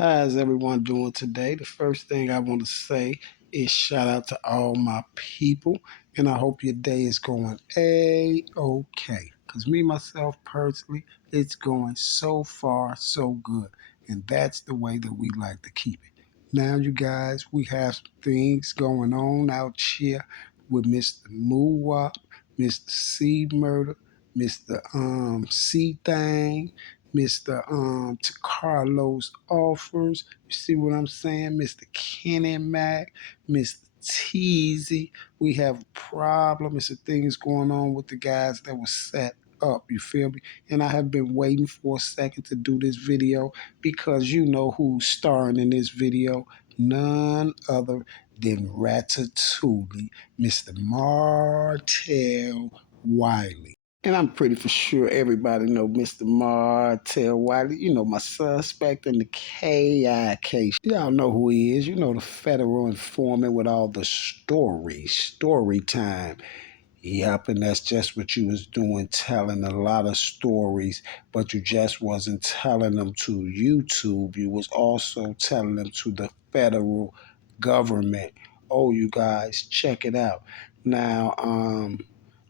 How's everyone doing today? The first thing I want to say is shout out to all my people, and I hope your day is going A-okay. Because me, myself, personally, it's going so far, so good. And that's the way that we like to keep it. Now, you guys, we have some things going on out here with Mr. Moowop, Mr. C Murder, Mr. C Thing, Mr. Carlos Offers. You see what I'm saying? Mr. Kenny Mac, Mr. Teasy. We have a problem. It's a things going on with the guys that were set up. You feel me? And I have been waiting for a second to do this video because you know who's starring in this video. None other than Ratatouille, Mr. Martell Wiley. And I'm pretty for sure everybody know Mr. Martell Wiley. You know, my suspect in the KI case. Y'all know who he is. You know, the federal informant with all the story time. Yep, and that's just what you was doing, telling a lot of stories, but you just wasn't telling them to YouTube. You was also telling them to the federal government. Oh, you guys, check it out. Now,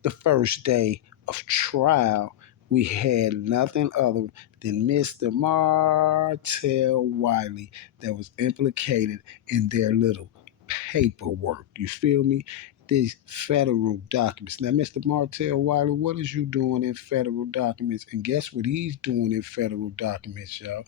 the first day of trial, we had nothing other than Mr. Martell Wiley that was implicated in their little paperwork. You feel me? These federal documents. Now, Mr. Martell Wiley, what is you doing in federal documents? And guess what he's doing in federal documents, y'all?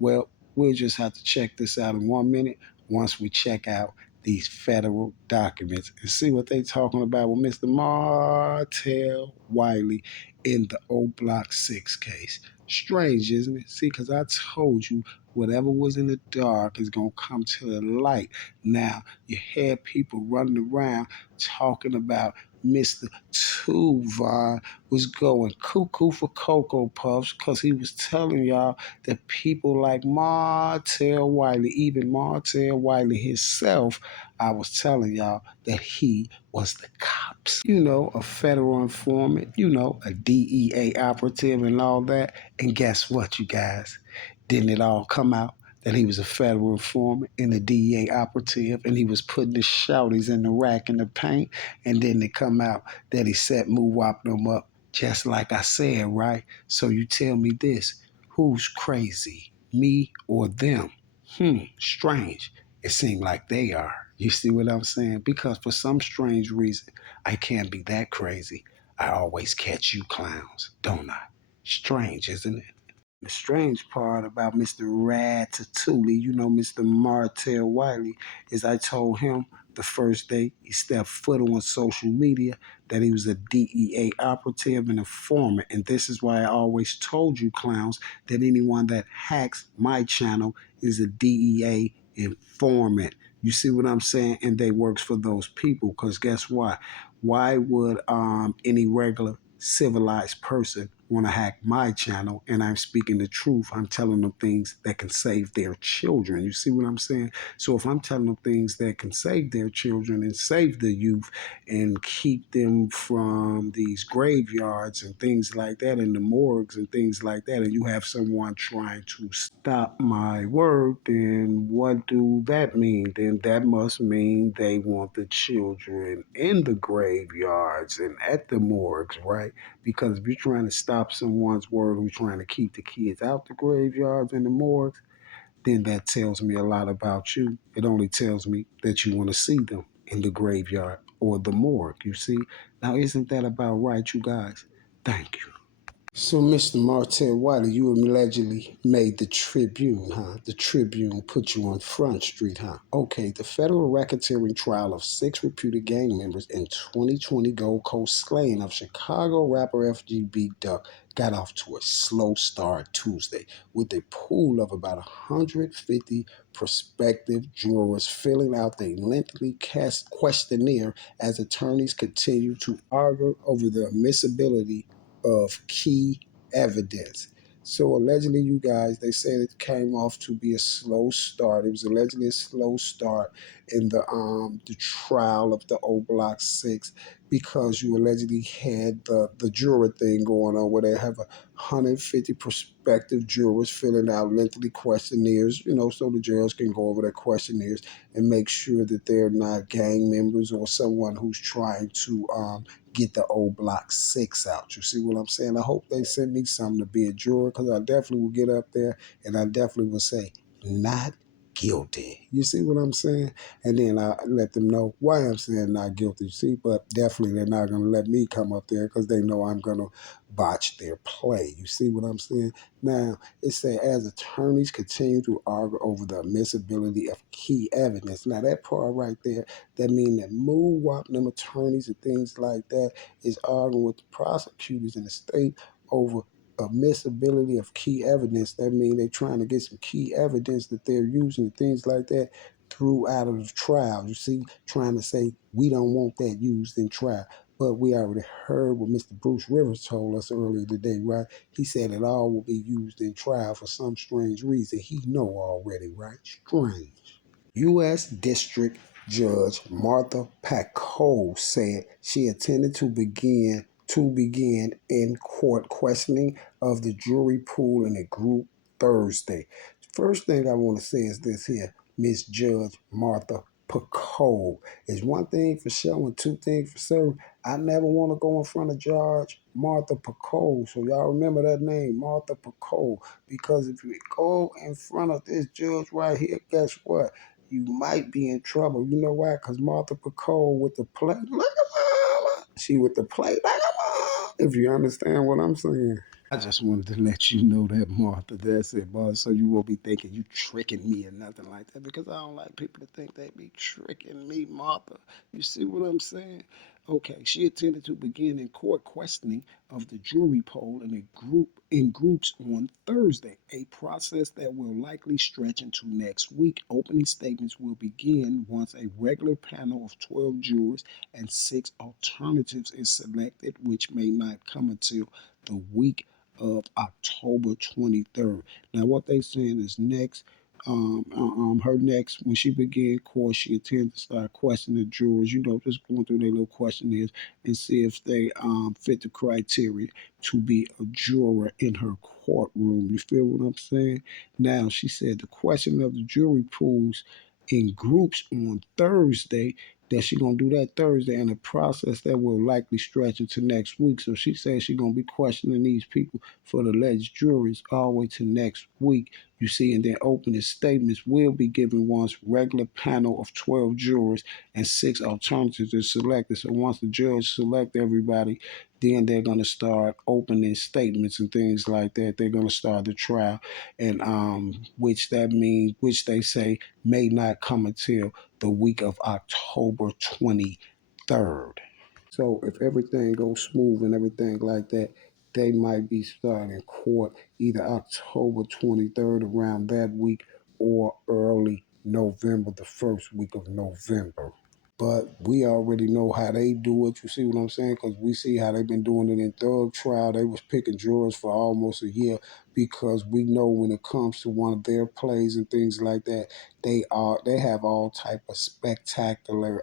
Well, we'll just have to check this out in 1 minute once we check out these federal documents and see what they talking about with Mr. Martell Wiley in the O Block 6 case. Strange, isn't it? See, because I told you whatever was in the dark is going to come to the light. Now, you had people running around talking about Mr. Tuvan was going cuckoo for Cocoa Puffs because he was telling y'all that people like Martell Wiley, even Martell Wiley himself, I was telling y'all that he was the cops. You know, a federal informant, you know, a DEA operative and all that. And guess what, you guys? Didn't it all come out that he was a federal informant and a DEA operative, and he was putting the shouties in the rack in the paint, and then it come out that he set Moo-Wop them up, just like I said, right? So you tell me this, who's crazy, me or them? Strange. It seemed like they are. You see what I'm saying? Because for some strange reason, I can't be that crazy. I always catch you clowns, don't I? Strange, isn't it? The strange part about Mr. Ratatouille, you know, Mr. Martell Wiley, is I told him the first day he stepped foot on social media that he was a DEA operative and informant. And this is why I always told you clowns that anyone that hacks my channel is a DEA informant. You see what I'm saying? And they works for those people. Because guess what? Why would any regular civilized person want to hack my channel? And I'm speaking the truth. I'm telling them things that can save their children. You see what I'm saying? So if I'm telling them things that can save their children and save the youth and keep them from these graveyards and things like that, and the morgues and things like that, and you have someone trying to stop my work, then what do that mean? Then that must mean they want the children in the graveyards and at the morgues, right? Because if you're trying to stop someone's word who's trying to keep the kids out the graveyards and the morgues, then that tells me a lot about you. It only tells me that you want to see them in the graveyard or the morgue, you see? Now, isn't that about right, you guys? Thank you. So, Mr. Martell Wiley, you allegedly made the Tribune, huh? The Tribune put you on Front Street, huh? Okay, the federal racketeering trial of 6 reputed gang members in 2020 Gold Coast slaying of Chicago rapper FGB Duck got off to a slow start Tuesday with a pool of about 150 prospective jurors filling out the lengthy questionnaire as attorneys continue to argue over the admissibility of key evidence. So allegedly, you guys, they said it came off to be a slow start. It was allegedly a slow start in the trial of the O Block 6. because you allegedly had the juror thing going on where they have 150 prospective jurors filling out lengthy questionnaires, so the jurors can go over their questionnaires and make sure that they're not gang members or someone who's trying to get the old block six out. You see what I'm saying? I hope they send me something to be a juror, because I definitely will get up there and I definitely will say, not guilty. You see what I'm saying? And then I let them know why I'm saying not guilty. See, but definitely they're not going to let me come up there because they know I'm going to botch their play. You see what I'm saying? Now, it said as attorneys continue to argue over the admissibility of key evidence. Now, that part right there, that means that move wop them attorneys and things like that is arguing with the prosecutors in the state over admissibility of key evidence. That means they're trying to get some key evidence that they're using, things like that, throughout of the trial. You see, trying to say we don't want that used in trial. But we already heard what Mr. Bruce Rivers told us earlier today, right? He said it all will be used in trial for some strange reason. He know already, right? Strange. U.S. District Judge Martha Pacole said she intended to begin in court questioning of the jury pool in a group Thursday. First thing I want to say is this here, Miss Judge Martha Pacole. Is one thing for sure and two things for certain. I never want to go in front of Judge Martha Pacole. So y'all remember that name, Martha Pacole. Because if you go in front of this judge right here, guess what? You might be in trouble. You know why? Because Martha Pacole with the play, look at mama. She with the play, look at mama. If you understand what I'm saying. I just wanted to let you know that, Martha. That's it, boss. So you won't be thinking you tricking me or nothing like that, because I don't like people to think they be tricking me, Martha. You see what I'm saying? Okay, she intended to begin in court questioning of the jury poll in groups on Thursday, a process that will likely stretch into next week. Opening statements will begin once a regular panel of 12 jurors and 6 alternatives is selected, which may not come until the week of October 23rd. Now, what they saying is next. Her next, when she began court, she intended to start questioning the jurors. Just going through their little questionnaires and see if they fit the criteria to be a juror in her courtroom. You feel what I'm saying? Now, she said the question of the jury pools in groups on Thursday, that she gonna do that Thursday, and a process that will likely stretch into next week. So she said she gonna be questioning these people for the alleged juries all the way to next week. You see, and then opening statements will be given once regular panel of 12 jurors and 6 alternatives is selected. So once the judge select everybody, then they're gonna start opening statements and things like that. They're gonna start the trial, and which they say may not come until the week of October 23rd. So if everything goes smooth and everything like that, they might be starting court either October 23rd around that week, or early November, the first week of November. But we already know how they do it. You see what I'm saying? Because we see how they've been doing it in Thug Trial. They was picking jurors for almost a year, because we know when it comes to one of their plays and things like that, they have all type of spectacular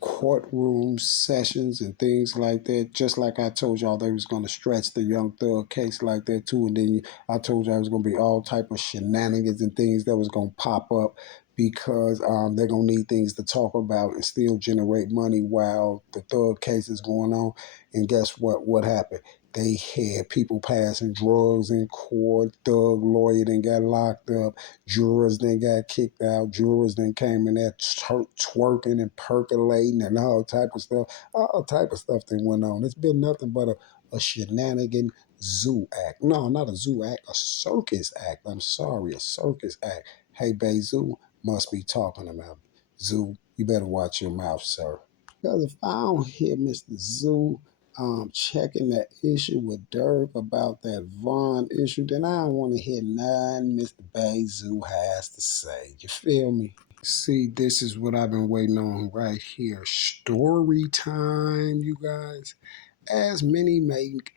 courtroom sessions and things like that. Just like I told y'all, they was going to stretch the Young Thug case like that too, and then I told y'all it was going to be all type of shenanigans and things that was going to pop up, because they're gonna need things to talk about and still generate money while the Thug case is going on. And guess what? What happened? They had people passing drugs in court. Thug lawyer then got locked up. Jurors then got kicked out. Jurors then came in there twerking and percolating and all type of stuff. All type of stuff that went on. It's been nothing but a shenanigan zoo act. No, not a zoo act, a circus act. I'm sorry, a circus act. Hey, Bay Zoo must be talking about me. Zoo, you better watch your mouth, sir. Because if I don't hear Mr. Zoo checking that issue with Dirk about that Vaughn issue, then I don't want to hear nothing Mr. Bay Zoo has to say. You feel me? See, this is what I've been waiting on right here. Story time, you guys. As many make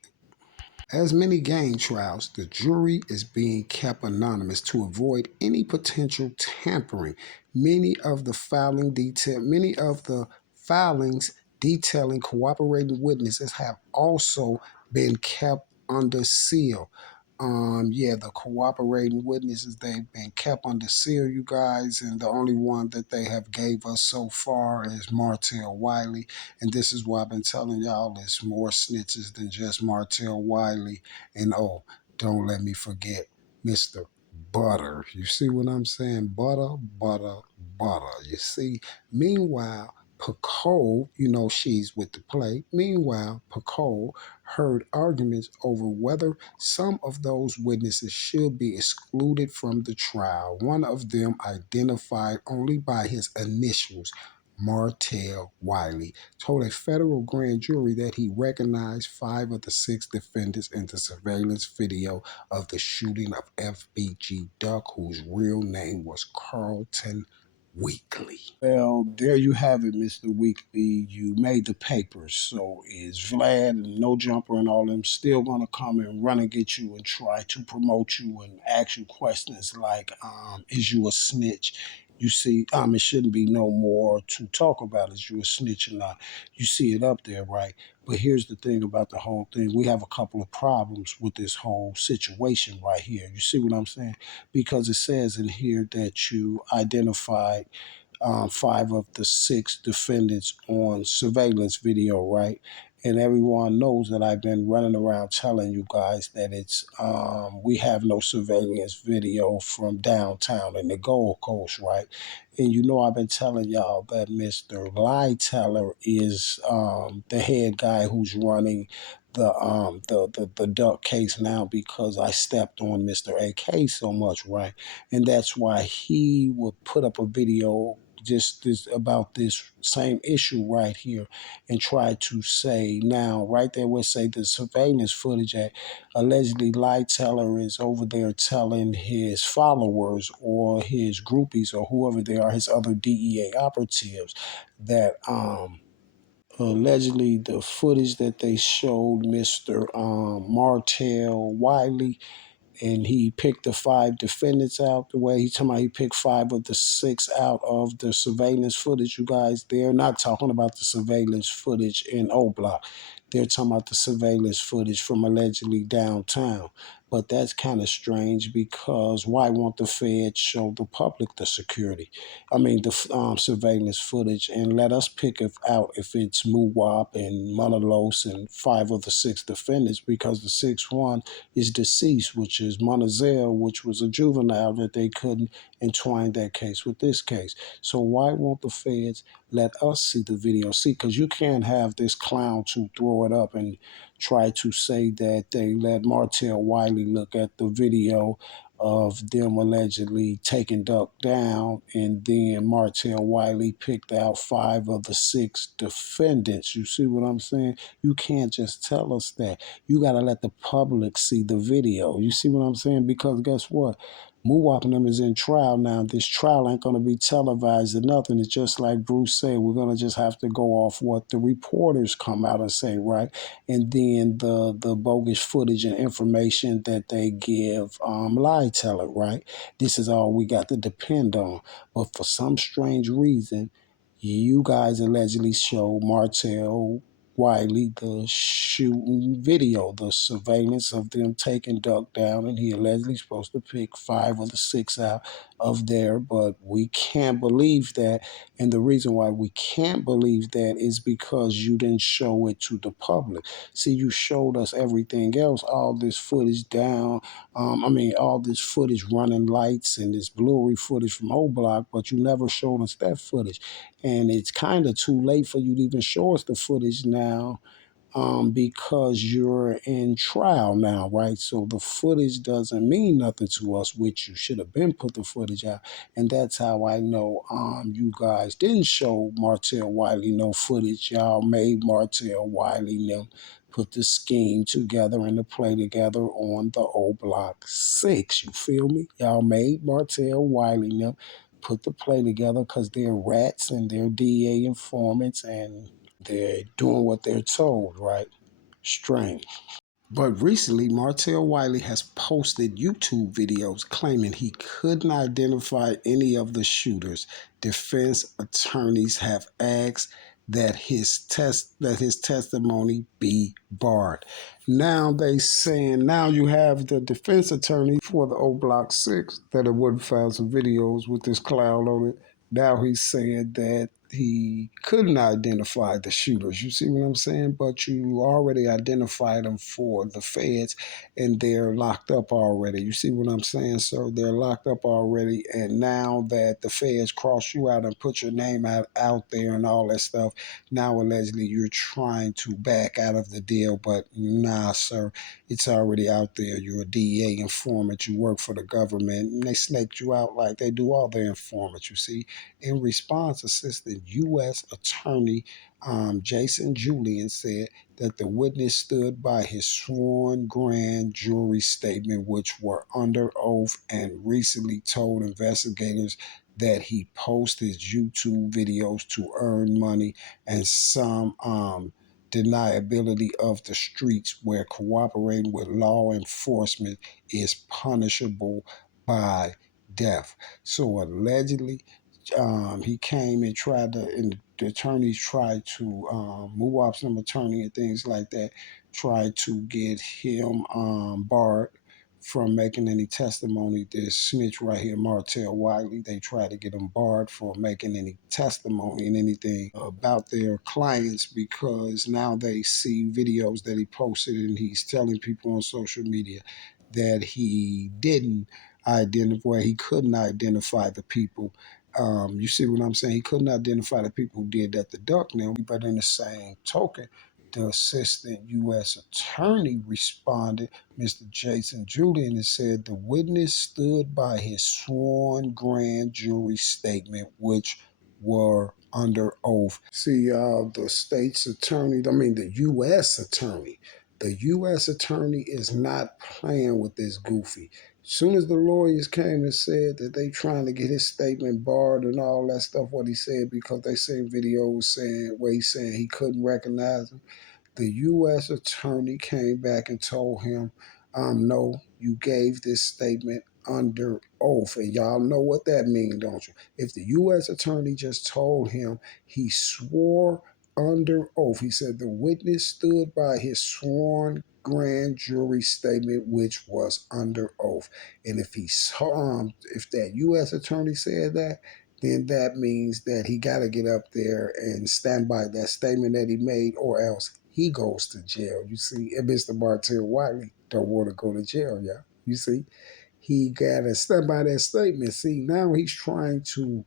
As many gang trials, the jury is being kept anonymous to avoid any potential tampering. Many of the filings detailing cooperating witnesses have also been kept under seal. Yeah, the cooperating witnesses, they've been kept under seal, you guys, and the only one that they have gave us so far is Martell Wiley. And this is why I've been telling y'all there's more snitches than just Martell Wiley. And oh, don't let me forget Mr. Butter. You see what I'm saying? Butter, butter, butter. You see? Meanwhile, Pacole, she's with the play. Meanwhile, Pacole heard arguments over whether some of those witnesses should be excluded from the trial. One of them, identified only by his initials, Martell Wiley, told a federal grand jury that he recognized 5 of the 6 defendants in the surveillance video of the shooting of FBG Duck, whose real name was Carlton Weekly. Well, there you have it, Mr. Weekly. You made the papers. So is Vlad and No Jumper and all them still gonna come and run and get you and try to promote you and ask you questions like, is you a snitch? You see, it shouldn't be no more to talk about is you a snitch or not. You see it up there, right? But here's the thing about the whole thing. We have a couple of problems with this whole situation right here. You see what I'm saying? Because it says in here that you identified 5 of the 6 defendants on surveillance video, right? And everyone knows that I've been running around telling you guys that it's we have no surveillance video from downtown in the Gold Coast, right? And I've been telling y'all that Mr. Lieteller is the head guy who's running the duck case now because I stepped on Mr. AK so much, right? And that's why he would put up a video just this about this same issue right here and try to say now right there would say the surveillance footage that allegedly Lieteller is over there telling his followers or his groupies or whoever they are, his other DEA operatives, that allegedly the footage that they showed Mr. Martell Wiley, and he picked the 5 defendants out the way. He's talking about he picked 5 of the 6 out of the surveillance footage, you guys. They're not talking about the surveillance footage in O Block. They're talking about the surveillance footage from allegedly downtown. But that's kind of strange because why won't the feds show the public the security? The surveillance footage and let us pick out if it's Muwap and Manalos and 5 of the 6 defendants because the 6th one is deceased, which is Monazel, which was a juvenile that they couldn't entwine that case with this case. So why won't the feds let us see the video? See, because you can't have this clown to throw it up and try to say that they let Martell Wiley look at the video of them allegedly taking Duck down, and then Martell Wiley picked out 5 of the 6 defendants. You see what I'm saying? You can't just tell us that. You got to let the public see the video. You see what I'm saying? Because guess what? Muwap and them is in trial now. This trial ain't going to be televised or nothing. It's just like Bruce said. We're going to just have to go off what the reporters come out and say, right? And then the bogus footage and information that they give Lieteller, right? This is all we got to depend on. But for some strange reason, you guys allegedly show Martell Wiley the shooting video, the surveillance of them taking Duck down, and he allegedly supposed to pick 5 of the 6 out of there, but we can't believe that. And the reason why we can't believe that is because you didn't show it to the public. See, you showed us everything else, all this footage down, all this footage running lights and this blurry footage from O Block, but you never showed us that footage. And it's kind of too late for you to even show us the footage now because you're in trial now, right? So the footage doesn't mean nothing to us, which you should have been put the footage out. And that's how I know you guys didn't show Martell Wiley no footage. Y'all made Martell Wiley them put the scheme together and the play together on the O Block 6. You feel me? Y'all made Martell Wiley them put the play together because they're rats and they're DA informants and they're doing what they're told, right? Strange. But recently, Martell Wiley has posted YouTube videos claiming he couldn't identify any of the shooters. Defense attorneys have asked that his testimony be barred. Now they saying now you have the defense attorney for the O Block 6 that have would filed some videos with this cloud on it. Now he's saying that he couldn't identify the shooters. You see what I'm saying? But you already identified them for the feds and they're locked up already. You see what I'm saying? So they're locked up already. And now that the feds cross you out and put your name out there and all that stuff, now allegedly you're trying to back out of the deal. But nah, sir, it's already out there. You're a DEA informant. You work for the government. And they snaked you out like they do all their informants, you see. In response, Assistant U.S. Attorney Jason Julian said that the witness stood by his sworn grand jury statement, which were under oath, and recently told investigators that he posted YouTube videos to earn money and some deniability of the streets where cooperating with law enforcement is punishable by death. So allegedly, he came and tried to, and the attorneys tried to move up some attorney and things like that, tried to get him barred from making any testimony. This snitch right here, Martell Wiley, they tried to get him barred for making any testimony and anything about their clients because now they see videos that he posted and he's telling people on social media that he didn't identify, he couldn't identify the people. You see what I'm saying? He couldn't identify the people who did that to Duck now. But in the same token, the assistant U.S. attorney responded, Mr. Jason Julian, and said the witness stood by his sworn grand jury statement, which were under oath. See, the state's attorney, I mean, the U.S. attorney is not playing with this goofy. Soon as the lawyers came and said that they trying to get his statement barred and all that stuff, what he said, because they seen videos saying where he's saying he couldn't recognize him, the U.S. attorney came back and told him, no, you gave this statement under oath. And y'all know what that means, don't you? If the U.S. attorney just told him he swore under oath, he said the witness stood by his sworn grand jury statement, which was under oath. And if he saw, if that U.S. attorney said that, then that means that he got to get up there and stand by that statement that he made, or else he goes to jail. You see, and Mr. Martell Wiley don't want to go to jail, y'all. You see, he got to stand by that statement. See, now he's trying to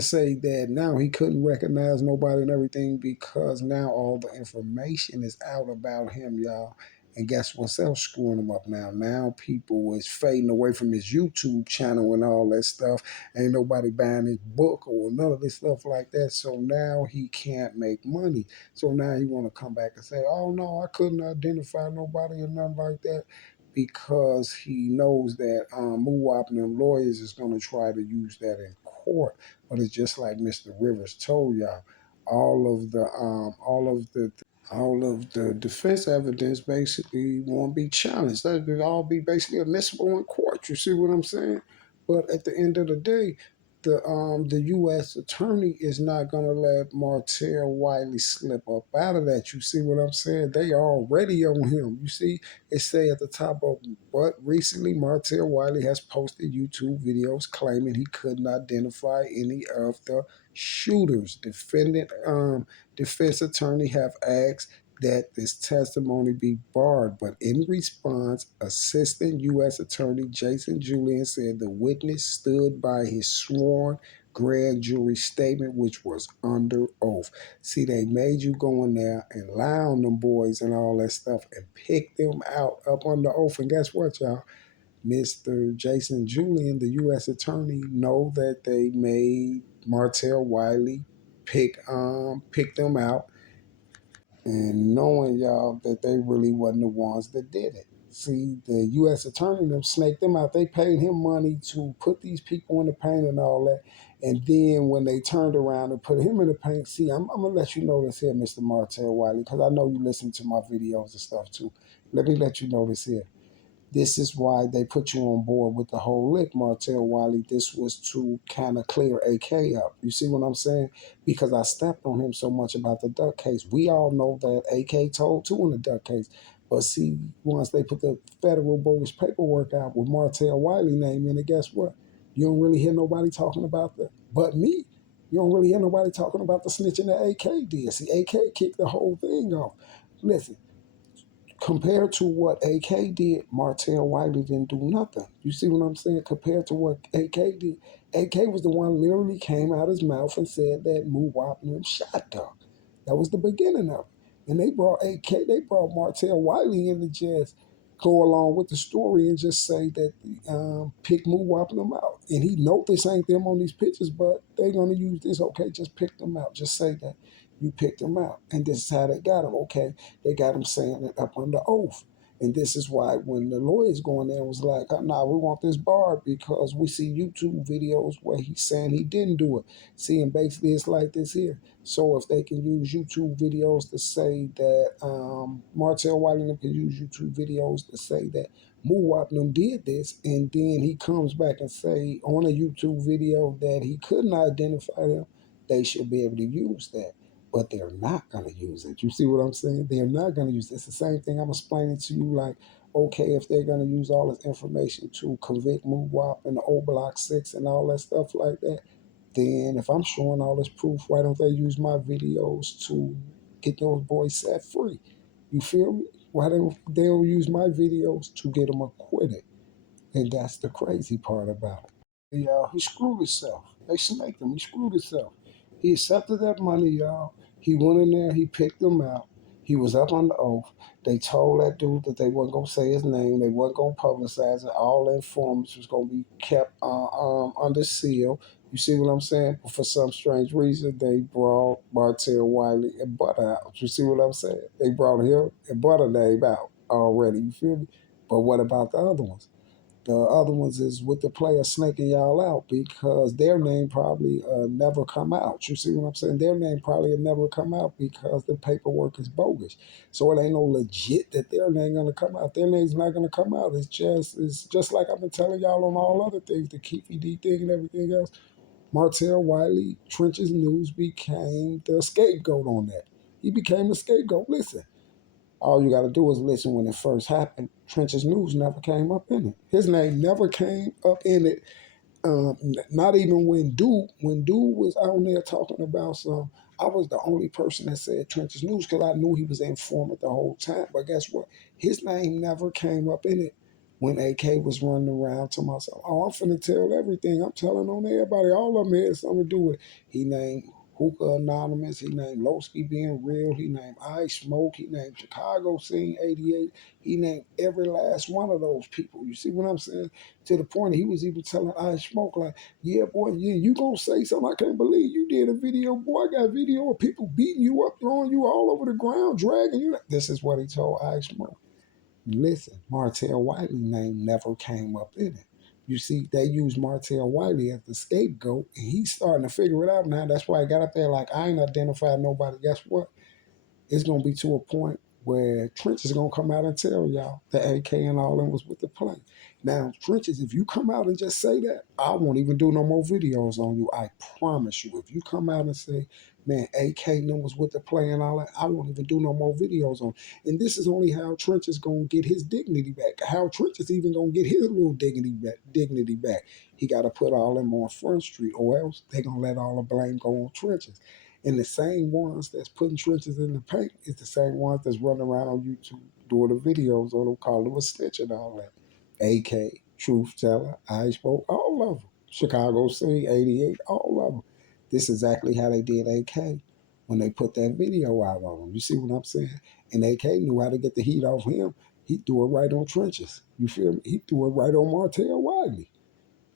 say that now he couldn't recognize nobody and everything because now all the information is out about him, y'all. And guess what's else screwing him up now? Now people is fading away from his YouTube channel and all that stuff. Ain't nobody buying his book or none of this stuff like that. So now he can't make money. So now he want to come back and say, oh no, I couldn't identify nobody or nothing like that, because he knows that Muwap and them lawyers is going to try to use that in court. But it's just like Mr. Rivers told y'all, all of the defense evidence basically won't be challenged. That would all be basically admissible in court. You see what I'm saying? But at the end of the day, the U.S. attorney is not gonna let Martell Wiley slip up out of that. You see what I'm saying? They already on him. You see, it say at the top of, but recently Martell Wiley has posted YouTube videos claiming he couldn't identify any of the shooters. Defense attorney have asked that this testimony be barred, but in response, Assistant U.S. Attorney Jason Julian said the witness stood by his sworn grand jury statement, which was under oath. See, they made you go in there and lie on them boys and all that stuff and pick them out up under oath. And guess what, y'all? Mr. Jason Julian, the U.S. Attorney, know that they made Martell Wiley pick them out, and knowing y'all that they really wasn't the ones that did it. See, the U.S. attorney them snaked them out. They paid him money to put these people in the paint and all that. And then when they turned around and put him in the paint, see, I'm gonna let you know this here, Mr. Martell Wiley, because I know you listen to my videos and stuff too. Let me let you know this here. This is why they put you on board with the whole lick, Martell Wiley. This was to kind of clear AK up. You see what I'm saying? Because I stepped on him so much about the duck case. We all know that AK told too in the duck case. But see, once they put the federal bogus paperwork out with Martell Wiley name in it, guess what? You don't really hear nobody talking about that. But me. You don't really hear nobody talking about the snitching that AK did. See, AK kicked the whole thing off. Listen, compared to what AK did, Martell Wiley didn't do nothing. You see what I'm saying? Compared to what AK did, AK was the one literally came out his mouth and said that Moo Wop and him shot Duck. That was the beginning of it. And they brought they brought Martell Wiley in to just go along with the story and just say that pick Moo Wop and them out. And he know this ain't them on these pictures, but they're gonna use this. Okay, just pick them out. Just say that you picked them out, and this is how they got them. Okay, they got him saying it up under oath. And this is why when the lawyers go in there and was like, oh, nah, we want this barred because we see YouTube videos where he's saying he didn't do it. See, and basically it's like this here. So if they can use YouTube videos to say that Martell Wiley can use YouTube videos to say that Moo Wapnum did this, and then he comes back and say on a YouTube video that he couldn't identify them, they should be able to use that, but they're not going to use it. You see what I'm saying? They're not going to use it. It's the same thing I'm explaining to you. Like, okay, if they're going to use all this information to convict Moo Wop and the O Block 6 and all that stuff like that, then if I'm showing all this proof, why don't they use my videos to get those boys set free? You feel me? Why don't they don't use my videos to get them acquitted? And that's the crazy part about it. Y'all, he screwed himself. They snaked him. He screwed himself. He accepted that money, y'all. He went in there. He picked them out. He was up on the oath. They told that dude that they wasn't gonna say his name. They wasn't gonna publicize it. All the informants was gonna be kept under seal. You see what I'm saying? But for some strange reason, they brought Martell Wiley and Butter out. You see what I'm saying? They brought him and Butter name out already. You feel me? But what about the other ones? The other ones is with the player snaking y'all out because their name probably never come out. You see what I'm saying? Their name probably never come out because the paperwork is bogus. So it ain't no legit that their name gonna come out. Their name's not gonna come out. It's just like I've been telling y'all on all other things, the Keefy D thing and everything else. Martell Wiley, Trenches News became the scapegoat on that. He became the scapegoat. Listen, all you got to do is listen when it first happened. Trench's News never came up in it. His name never came up in it. Not even when Dude was out there talking about some. I was the only person that said Trench's News because I knew he was an informant the whole time. But guess what? His name never came up in it when AK was running around to myself. Oh, I'm finna tell everything. I'm telling on everybody. All of them had something to do with it. He named Hookah Anonymous. He named Lowski Being Real. He named Ice Smoke. He named Chicago Scene 88. He named every last one of those people. You see what I'm saying? To the point he was even telling Ice Smoke, like, yeah, boy, yeah, you gonna say something. I can't believe you did a video. Boy, I got video of people beating you up, throwing you all over the ground, dragging you. This is what he told Ice Smoke. Listen, Martell Wiley name never came up in it. You see, they used Martell Wiley as the scapegoat, and he's starting to figure it out now. That's why I got up there like, I ain't identified nobody. Guess what? It's gonna be to a point where Trench is gonna come out and tell y'all that AK and all them was with the plane. Now, Trenches, if you come out and just say that, I won't even do no more videos on you. I promise you. If you come out and say, man, AK and them was with the play and all that, I won't even do no more videos on. And this is only how Trench is gonna get his dignity back. How Trench is even gonna get his little dignity back. He gotta put all them on Front Street, or else they gonna let all the blame go on Trenches. And the same ones that's putting Trenches in the paint is the same ones that's running around on YouTube doing the videos on them, calling them a snitch and all that. AK, Truth Teller, I Spoke, all of them. Chicago Scene 88, all of them. This is exactly how they did AK when they put that video out on him. You see what I'm saying? And AK knew how to get the heat off him. He threw it right on Trenches. You feel me? He threw it right on Martell Wiley.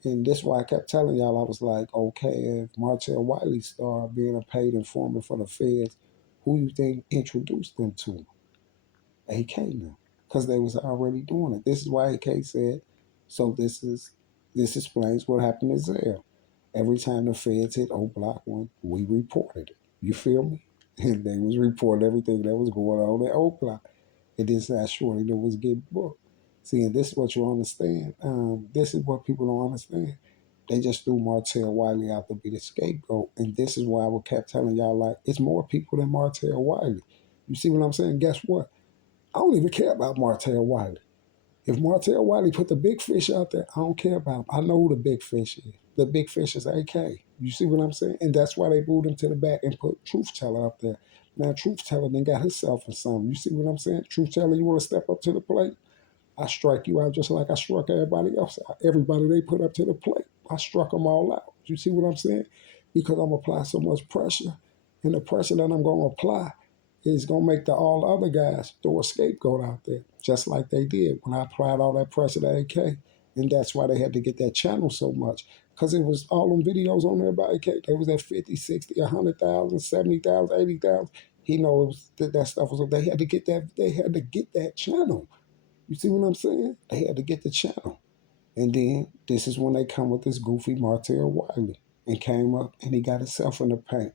And that's why I kept telling y'all, I was like, okay, if Martell Wiley started being a paid informant for the feds, who you think introduced them to him? AK now. Because they was already doing it. This is why AK said, so this explains what happened in Zell. Every time the feds hit O Block 1, we reported it. You feel me? And they was reporting everything that was going on at O Block. And this that shorty that was getting booked. See, and this is what you understand. This is what people don't understand. They just threw Martell Wiley out to be the scapegoat. And this is why I would kept telling y'all, like, it's more people than Martell Wiley. You see what I'm saying? Guess what? I don't even care about Martell Wiley. If Martell Wiley put the big fish out there, I don't care about him. I know who the big fish is. The big fish is AK. You see what I'm saying? And that's why they moved him to the back and put Truth Teller up there. Now, Truth Teller then got himself in something. You see what I'm saying? Truth Teller, you want to step up to the plate? I strike you out just like I struck everybody else out. Everybody they put up to the plate, I struck them all out. You see what I'm saying? Because I'm applying so much pressure, and the pressure that I'm going to apply is going to make the all other guys throw a scapegoat out there, just like they did when I applied all that pressure to AK. And that's why they had to get that channel so much, because it was all them videos on there by AK. They was at 50, 60, 100,000, 70,000, 80,000. He knows that stuff was, they had to get that, they had to get that channel. You see what I'm saying? They had to get the channel. And then this is when they come with this goofy Martell Wiley and came up and he got himself in the paint.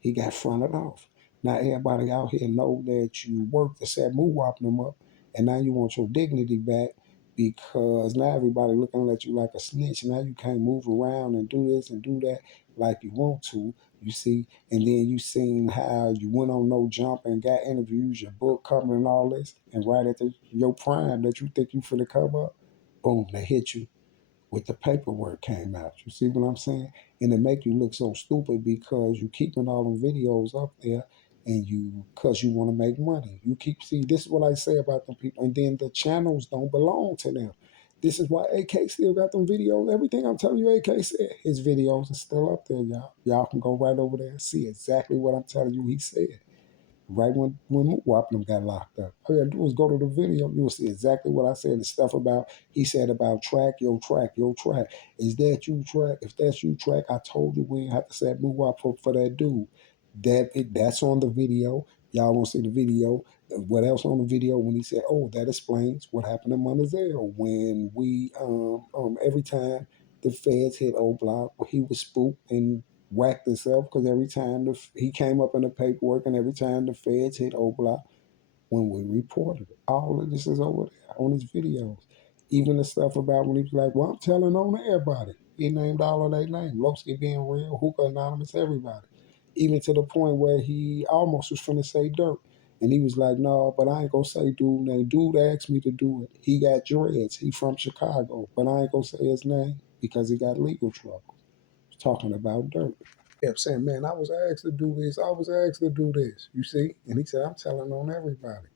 He got fronted off. Now everybody out here know that you worked to set moo whopping them up, and now you want your dignity back because now everybody looking at you like a snitch. Now you can't move around and do this and do that like you want to. You see, and then you seen how you went on No Jump and got interviews, your book coming and all this, and right at your prime that you think you finna come up, boom, they hit you with the paperwork came out. You see what I'm saying? And it make you look so stupid because you keeping all them videos up there and you because you want to make money. You keep see this is what I say about them people. And then the channels don't belong to them. This is why AK still got them videos. Everything I'm telling you, AK said, his videos are still up there, y'all. Y'all can go right over there and see exactly what I'm telling you he said. Right when Wapnum got locked up. All you gotta do is go to the video. You'll see exactly what I said. The stuff about he said about track, your track, your track. Is that you track? If that's you track, I told you we ain't have to say move up for that dude. That's on the video. Y'all won't see the video. What else on the video when he said, "Oh, that explains what happened to Monazero when we every time the feds hit O Block, he was spooked and whacked himself because every time he came up in the paperwork and every time the feds hit O Block when we reported it. All of this is over there on his videos. Even the stuff about when he was like, well, I'm telling on everybody. He named all of their names. Lowski being real, Hookah Anonymous, everybody. Even to the point where he almost was finna say Dirt. And he was like, no, but I ain't gonna say dude name. Dude asked me to do it. He got dreads. He from Chicago. But I ain't gonna say his name because he got legal trouble. Talking about Dirt. Kept saying, man, I was asked to do this. I was asked to do this. You see? And he said, I'm telling on everybody.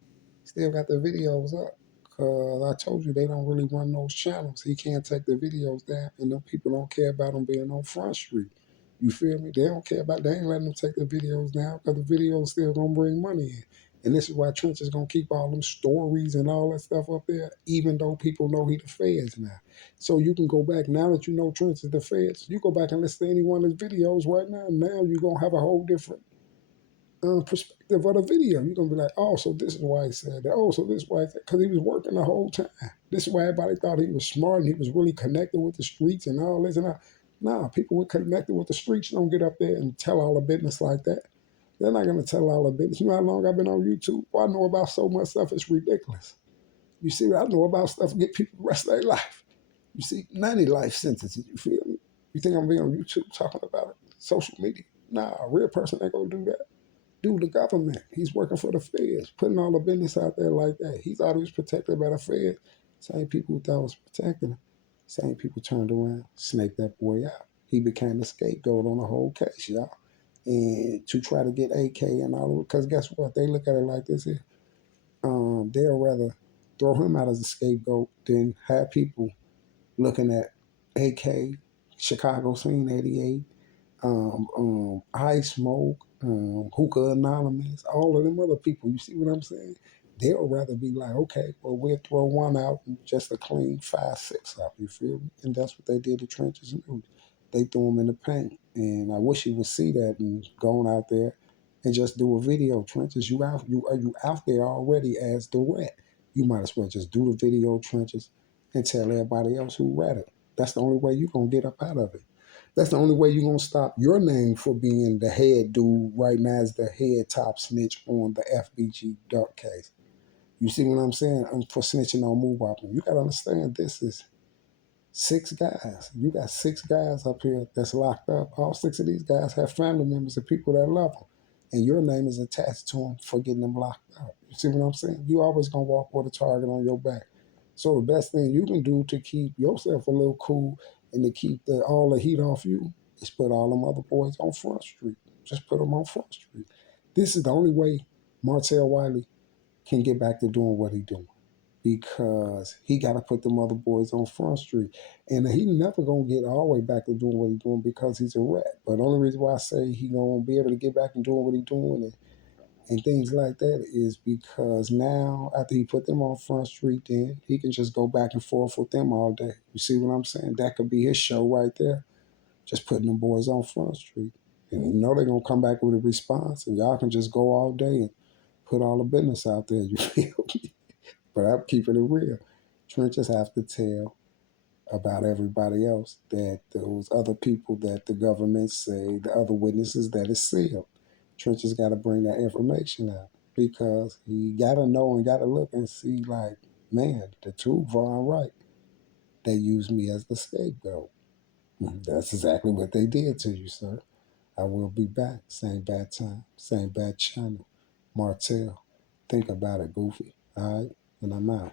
Still got the videos up. Because I told you they don't really run those channels. He can't take the videos down. And them people don't care about him being on Front Street. You feel me? They don't care about, they ain't letting them take the videos down because the videos still going to bring money in. And this is why Trench is going to keep all them stories and all that stuff up there, even though people know he the feds now. So you can go back, now that you know Trench is the feds, you go back and listen to any one of his videos right now. Now you're going to have a whole different perspective of the video. You're gonna be like, oh, so this is why he said that. Oh, so this is why he said, because he was working the whole time. This is why everybody thought he was smart and he was really connected with the streets and all this and that. Nah, people who connected with the streets don't get up there and tell all the business like that. They're not gonna tell all the business. You know how long I've been on YouTube? Well, I know about so much stuff, it's ridiculous. You see, I know about stuff to get people the rest of their life. You see, 90 life sentences, you feel me? You think I'm being on YouTube talking about it? Social media? Nah, a real person ain't gonna do that. Do the government. He's working for the feds, putting all the business out there like that. He thought he was protected by the feds. Same people who thought was protecting him. Same people turned around, snaked that boy out. He became the scapegoat on the whole case, y'all. And to try to get AK and all of it, because guess what? They look at it like this here. They'll rather throw him out as a scapegoat than have people looking at AK, Chicago Scene 88, I Smoke, Hookah Anonymous, all of them other people. You see what I'm saying? They'll rather be like, okay, well, we'll throw one out and just a clean 5, 6 up. You feel me? And that's what they did to Trenches News. They threw him in the paint. And I wish he would see that and gone out there and just do a video. Trenches, you out there already as the rat. You might as well just do the video, Trenches, and tell everybody else who read it. That's the only way you're going to get up out of it. That's the only way you're going to stop your name for being the head dude right now as the head top snitch on the FBG Duck case. You see what I'm saying? For snitching on Moo Whopping. You got to understand this is 6 guys. You got 6 guys up here that's locked up. All 6 of these guys have family members and people that love them. And your name is attached to them for getting them locked up. You see what I'm saying? You always going to walk with a target on your back. So the best thing you can do to keep yourself a little cool and to keep all the heat off you is put all them other boys on Front Street. Just put them on Front Street. This is the only way Martell Wiley can get back to doing what he doing because he got to put them other boys on Front Street. And he never going to get all the way back to doing what he's doing because he's a rat. But the only reason why I say he going to be able to get back and doing what he's doing and things like that is because now, after he put them on Front Street, then he can just go back and forth with them all day. You see what I'm saying? That could be his show right there, just putting them boys on Front Street. And you know they're going to come back with a response, and y'all can just go all day and put all the business out there, you feel me? But I'm keeping it real. Trenches have to tell about everybody else that those other people that the government say, the other witnesses that is sealed. Trenches got to bring that information out because he got to know and got to look and see like, man, the two Vaughn right. They used me as the scapegoat. That's exactly what they did to you, sir. I will be back. Same bad time, same bad channel. Martell. Think about it, Goofy. All right? And I'm out.